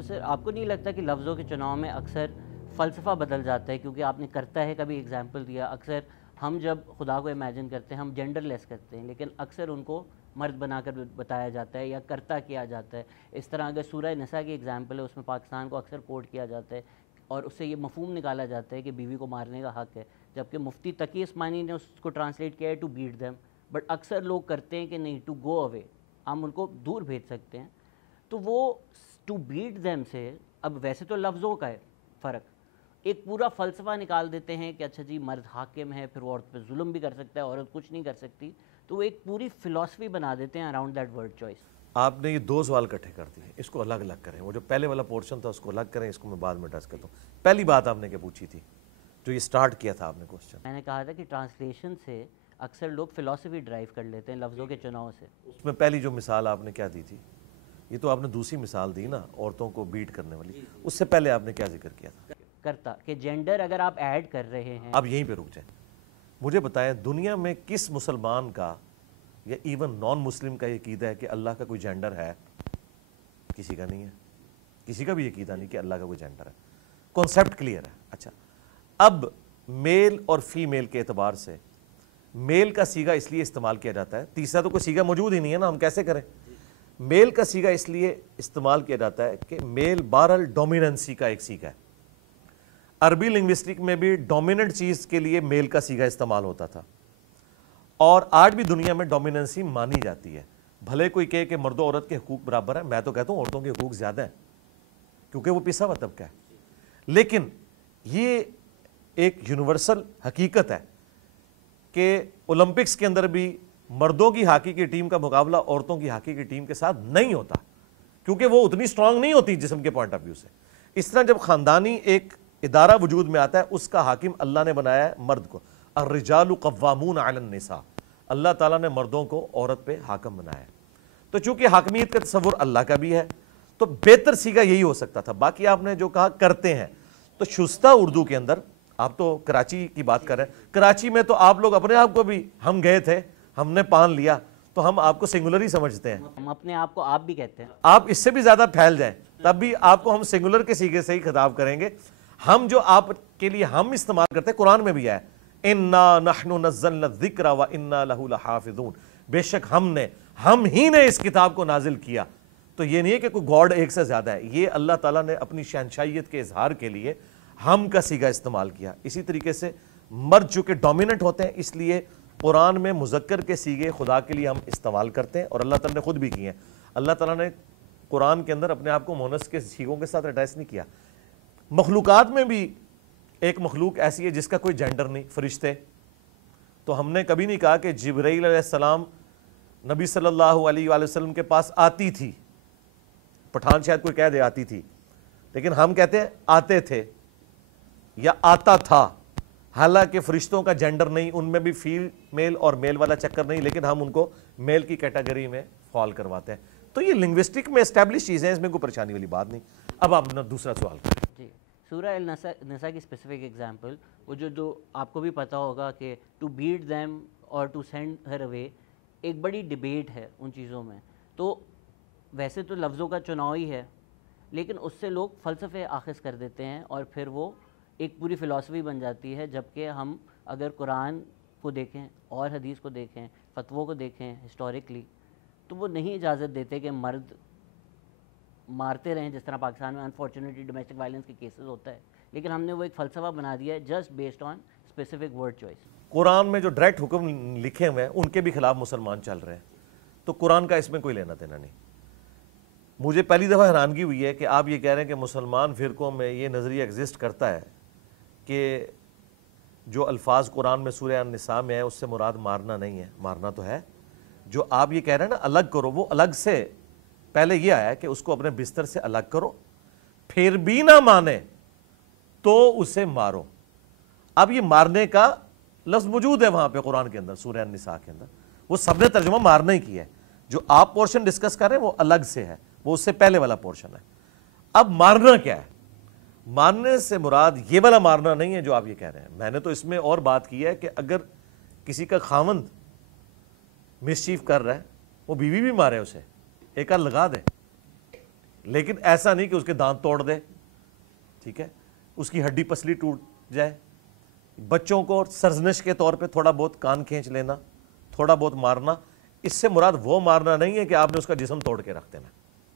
سر آپ کو نہیں لگتا کہ لفظوں کے چناؤ میں اکثر فلسفہ بدل جاتا ہے؟ کیونکہ آپ نے کرتا ہے کبھی اگزامپل دیا، اکثر ہم جب خدا کو امیجن کرتے ہیں ہم جینڈر لیس کرتے ہیں، لیکن اکثر ان کو مرد بنا کر بتایا جاتا ہے یا کرتا کیا جاتا ہے۔ اس طرح اگر سورہ نساء کی اگزامپل ہے، اس میں پاکستان کو اکثر کوٹ کیا جاتا ہے اور اس سے یہ مفہوم نکالا جاتا ہے کہ بیوی کو مارنے کا حق ہے، جبکہ مفتی تقی عثمانی نے اس کو ٹرانسلیٹ کیا ہے ٹو بیٹ دیم، بٹ اکثر لوگ کرتے ہیں کہ نہیں، ٹو گو اوے، ہم ان کو دور بھیج سکتے ہیں۔ تو وہ ٹو بیٹ دیم سے اب ویسے تو لفظوں کا ہے فرق، ایک پورا فلسفہ نکال دیتے ہیں کہ اچھا جی مرد حاکم ہے، پھر وہ عورت پہ ظلم بھی کر سکتا ہے، عورت کچھ نہیں کر سکتی، تو وہ ایک پوری فلاسفی بنا دیتے ہیں اراؤنڈ دیٹ ورڈ چوائس۔ آپ نے یہ دو سوال اکٹھے کر دیے، اس کو الگ الگ کریں۔ وہ جو پہلے والا پورشن تھا اس کو الگ کریں، اس کو میں بعد میں ڈسکس کرتا ہوں۔ پہلی بات آپ نے کیا پوچھی تھی جو یہ سٹارٹ کیا تھا آپ نے کوسچن؟ میں نے کہا تھا کہ ٹرانسلیشن سے اکثر لوگ فلاسفی ڈرائیو کر لیتے ہیں لفظوں کے چناؤ سے۔ اس میں پہلی جو مثال آپ نے کیا دی تھی، یہ تو آپ نے دوسری مثال دی نا عورتوں کو بیٹ کرنے والی، اس سے پہلے آپ نے کیا ذکر کیا تھا؟ کرتا کہ جینڈر اگر آپ ایڈ کر رہے ہیں۔ آپ یہیں پہ رک جائیں، مجھے بتائیں دنیا میں کس مسلمان کا یا ایون نان مسلم کا یہ عقیدہ ہے کہ اللہ کا کوئی جینڈر ہے؟ کسی کا نہیں ہے، کسی کا بھی عقیدہ نہیں کہ اللہ کا کوئی جینڈر ہے، کانسیپٹ کلیئر ہے۔ اچھا، اب میل اور فیمیل کے اعتبار سے میل کا سیگا اس لیے استعمال کیا جاتا ہے، تیسرا تو کوئی سیگا موجود ہی نہیں ہے نا، ہم کیسے کریں؟ میل کا سیگا اس لیے استعمال کیا جاتا ہے کہ میل بہرحال ڈومیننسی کا ایک سیگا ہے۔ عربی لنگوسٹک میں بھی ڈومیننٹ چیز کے لیے میل کا سیگا استعمال ہوتا تھا، اور آج بھی دنیا میں ڈومیننسی مانی جاتی ہے۔ بھلے کوئی کہے کہ مرد و عورت کے حقوق برابر ہیں، میں تو کہتا ہوں عورتوں کے حقوق زیادہ ہیں کیونکہ وہ پسا ہوا طبقہ ہے، لیکن یہ ایک یونیورسل حقیقت ہے کہ اولمپکس کے اندر بھی مردوں کی ہاکی کی ٹیم کا مقابلہ عورتوں کی ہاکی کی ٹیم کے ساتھ نہیں ہوتا، کیونکہ وہ اتنی سٹرونگ نہیں ہوتی جسم کے پوائنٹ آف ویو سے۔ اس طرح جب خاندانی ایک ادارہ وجود میں آتا ہے، اس کا حاکم اللہ نے بنایا ہے مرد کو، الرجال قوامون علی النساء، اللہ تعالیٰ نے مردوں کو عورت پہ حاکم بنایا ہے۔ تو چونکہ حاکمیت کا تصور اللہ کا بھی ہے، تو بہتر سیگا یہی ہو سکتا تھا۔ باقی آپ نے جو کہا کرتے ہیں، تو شستہ اردو کے اندر آپ تو کراچی کی بات کر رہے ہیں، کراچی میں تو آپ لوگ اپنے آپ کو بھی، ہم گئے تھے، ہم نے پان لیا، تو ہم آپ کو سنگولر ہی سمجھتے ہیں۔ ہم اپنے آپ کو آپ بھی کہتے ہیں، آپ اس سے بھی زیادہ پھیل جائیں تب بھی آپ کو ہم سنگولر کے سیگے سے ہی خطاب کریں گے۔ ہم جو آپ کے لیے ہم استعمال کرتے ہیں قرآن میں بھی ہے، اِنَّا نَحْنُ نَزَّلْنَا الذِّكْرَ وَإِنَّا لَهُ لَحَافِظُونَ، بے شک ہم ہی نے اس کتاب کو نازل کیا۔ تو یہ نہیں ہے کہ کوئی گاڈ ایک سے زیادہ ہے، یہ اللہ تعالیٰ نے اپنی شہنشائیت کے اظہار کے لیے ہم کا سیگا استعمال کیا۔ اسی طریقے سے مرد چونکہ ڈومیننٹ ہوتے ہیں، اس لیے قرآن میں مذکر کے سیگے خدا کے لیے ہم استعمال کرتے ہیں، اور اللہ تعالیٰ نے خود بھی کیے ہیں۔ اللہ تعالیٰ نے قرآن کے اندر اپنے آپ کو مونس کے سیگوں کے ساتھ ایڈریس نہیں کیا۔ مخلوقات میں بھی ایک مخلوق ایسی ہے جس کا کوئی جینڈر نہیں، فرشتے۔ تو ہم نے کبھی نہیں کہا کہ جبرائیل علیہ السلام نبی صلی اللہ علیہ وآلہ وسلم کے پاس آتی تھی، پٹھان شاید کوئی کہہ دے آتی تھی، لیکن ہم کہتے ہیں آتے تھے یا آتا تھا، حالانکہ فرشتوں کا جینڈر نہیں، ان میں بھی میل اور میل والا چکر نہیں، لیکن ہم ان کو میل کی کیٹیگری میں فال کرواتے ہیں۔ تو یہ لنگوسٹک میں اسٹیبلش چیزیں ہیں، اس میں کوئی پریشانی والی بات نہیں۔ اب آپ دوسرا سوال کریں۔ جی سورہ النساء کی اسپیسیفک ایگزامپل، وہ جو آپ کو بھی پتہ ہوگا کہ ٹو بیٹ دیم اور ٹو سینڈ ہر اوے، ایک بڑی ڈیبیٹ ہے ان چیزوں میں۔ تو ویسے تو لفظوں کا چناؤ ہی ہے، لیکن اس سے لوگ فلسفے آخذ کر دیتے ہیں اور پھر وہ ایک پوری فلاسفی بن جاتی ہے، جبکہ ہم اگر قرآن کو دیکھیں اور حدیث کو دیکھیں، فتووں کو دیکھیں ہسٹوریکلی، تو وہ نہیں اجازت دیتے کہ مرد مارتے رہیں، جس طرح پاکستان میں انفارچونیٹلی ڈومیسٹک وائلنس کے کیسز ہوتا ہے، لیکن ہم نے وہ ایک فلسفہ بنا دیا ہے just based on specific word choice. قرآن میں جو ڈائریکٹ حکم لکھے ہوئے ہیں ان کے بھی خلاف مسلمان چل رہے ہیں، تو قرآن کا اس میں کوئی لینا دینا نہیں۔ مجھے پہلی دفعہ حیرانگی ہوئی ہے کہ آپ یہ کہہ رہے ہیں کہ مسلمان فرقوں میں یہ نظریہ ایگزسٹ کرتا ہے کہ جو الفاظ قرآن میں سورہ النساء میں ہے اس سے مراد مارنا نہیں ہے، مارنا تو ہے۔ جو آپ یہ کہہ رہے ہیں نا الگ کرو، وہ الگ سے پہلے یہ آیا کہ اس کو اپنے بستر سے الگ کرو، پھر بھی نہ مانے تو اسے مارو۔ اب یہ مارنے کا لفظ موجود ہے وہاں پہ قرآن کے اندر، سورہ النساء کے اندر، وہ سب نے ترجمہ مارنا ہی کیا ہے۔ جو آپ پورشن ڈسکس کر رہے ہیں وہ الگ سے ہے، وہ اس سے پہلے والا پورشن ہے۔ اب مارنا کیا ہے؟ مارنے سے مراد یہ والا مارنا نہیں ہے جو آپ یہ کہہ رہے ہیں۔ میں نے تو اس میں اور بات کی ہے کہ اگر کسی کا خاوند مسچیف کر رہا ہے، وہ بیوی بھی مارے اسے، ایک لگا دے، لیکن ایسا نہیں کہ اس کے دانت توڑ دے، ٹھیک ہے، اس کی ہڈی پسلی ٹوٹ جائے. بچوں کو سرزنش کے طور پہ تھوڑا بہت کان کھینچ لینا، تھوڑا بہت مارنا، اس سے مراد وہ مارنا نہیں ہے کہ آپ نے اس کا جسم توڑ کے رکھ دینا.